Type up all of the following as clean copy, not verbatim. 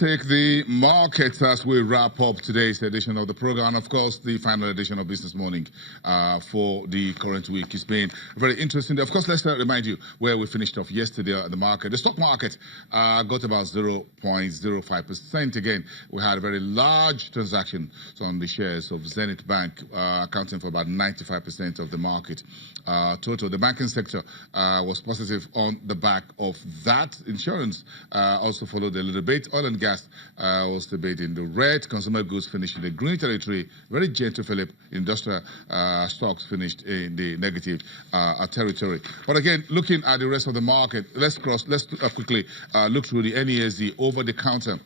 take the markets as we wrap up today's edition of the program, and of course the final edition of Business Morning for the current week. It's been very interesting. Of course, let's remind you where we finished off yesterday at the market. The stock market got about 0.05%. Again, we had a very large transaction on the shares of Zenith Bank, accounting for about 95% of the market total. The banking sector was positive on the back of that. Insurance also followed a little bit. Oil and gas was the bit in the red. Consumer goods finished in the green territory. Very gentle, Philip. Industrial stocks finished in the negative territory. But again, looking at the rest of the market, let's quickly look through the NESD over-the-counter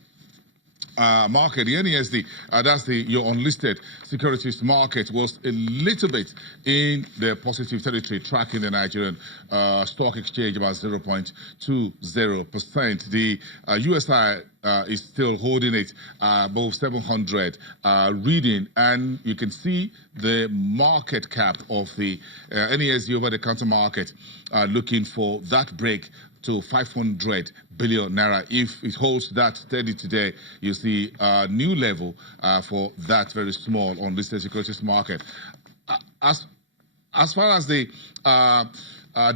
market. The NESD, that's your unlisted securities market, was a little bit in the positive territory, tracking the Nigerian stock exchange about 0.20%. The USI is still holding it above 700 reading, and you can see the market cap of the NESD over-the-counter market looking for that break to 500 billion naira. If it holds that steady today, you see a new level for that very small unlisted securities market. As far as the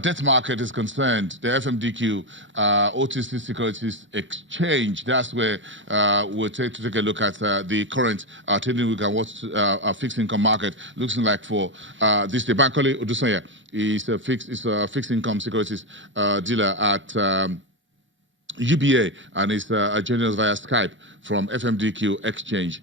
debt market is concerned, the FMDQ OTC Securities Exchange, that's where we'll take a look at the current trading week and what fixed income market looks like for this day. Bankole Odusanya is a fixed income securities dealer at UBA, and is joining us via Skype from FMDQ Exchange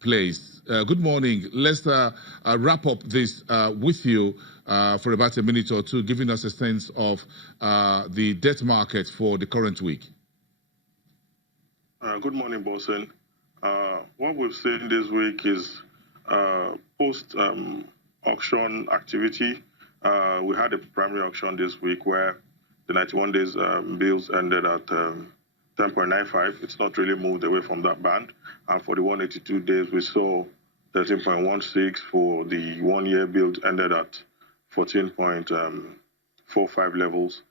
Place. Good morning. Let's wrap up this with you for about a minute or two, giving us a sense of the debt market for the current week. Good morning, Bosun. What we've seen this week is post-auction activity. We had a primary auction this week where the 91 days bills ended at 10.95. It's not really moved away from that band. And for the 182 days, we saw 13.16. For the 1 year bills ended at 14.45 levels.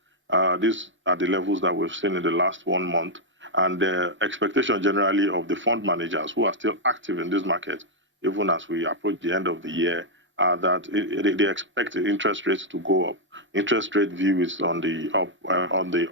These are the levels that we've seen in the last 1 month. And the expectation generally of the fund managers who are still active in this market, even as we approach the end of the year, are that they expect interest rates to go up. Interest rate view is on the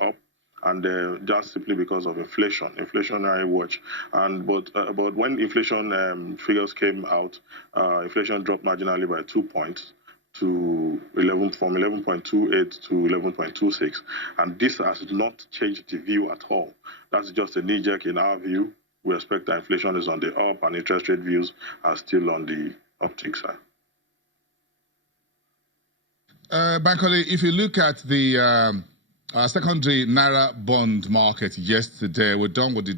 up, and just simply because of inflationary watch. But when inflation figures came out, inflation dropped marginally by 2 points to from 11.28 to 11.26, and this has not changed the view at all. That's just a knee-jerk in our view. We expect that inflation is on the up, and interest rate views are still on the uptick side. Bankole, if you look at the secondary Naira bond market yesterday, we're done with the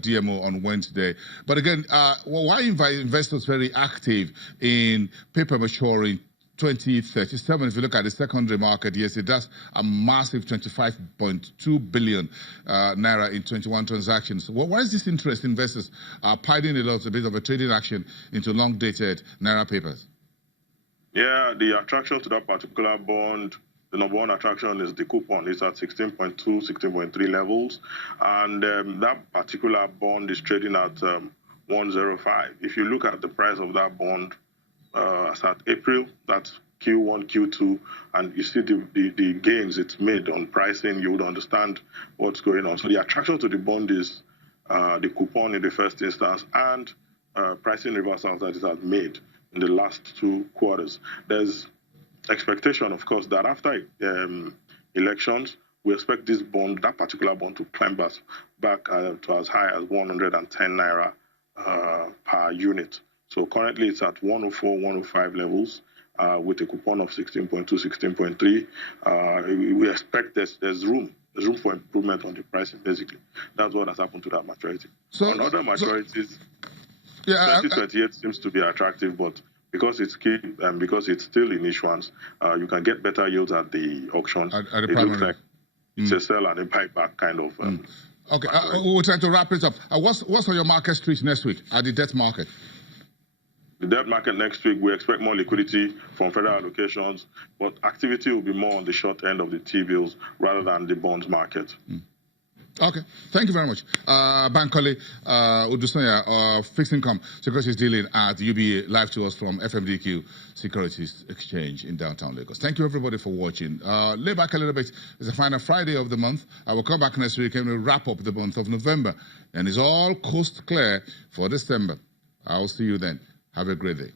DMO on Wednesday. But again, why invite investors very active in paper maturing 2037? If you look at the secondary market yesterday, that's a massive 25.2 billion naira in 21 transactions. Why is this interest? Investors are piling a bit of a trading action into long-dated Naira papers. Yeah, the attraction to that particular bond, the number one attraction is the coupon. It's at 16.2, 16.3 levels. And that particular bond is trading at 105. If you look at the price of that bond as at April, that's Q1, Q2, and you see the gains it's made on pricing, you would understand what's going on. So the attraction to the bond is the coupon in the first instance and pricing reversals that it has made in the last 2 quarters. There's expectation, of course, that after elections, we expect this bond, that particular bond, to climb back to as high as 110 naira per unit. So currently it's at 104, 105 levels with a coupon of 16.2, 16.3. We expect there's room for improvement on the pricing, basically. That's what has happened to that maturity. So on other maturities, 2028 seems to be attractive, but because it's because it's still in issuance, you can get better yields at the auction. At the primary. Looks like it's a sell and a buy back kind of. Okay, we're trying to wrap it up. What's on your market street next week at the debt market? The debt market next week, we expect more liquidity from federal allocations, but activity will be more on the short end of the T-bills rather than the bonds market. Okay, thank you very much. Bankole Udusanya, Fixed Income Securities Dealing at UBA, live to us from FMDQ Securities Exchange in downtown Lagos. Thank you, everybody, for watching. Lay back a little bit. It's the final Friday of the month. I will come back next week and we'll wrap up the month of November. And it's all coast clear for December. I'll see you then. Have a great day.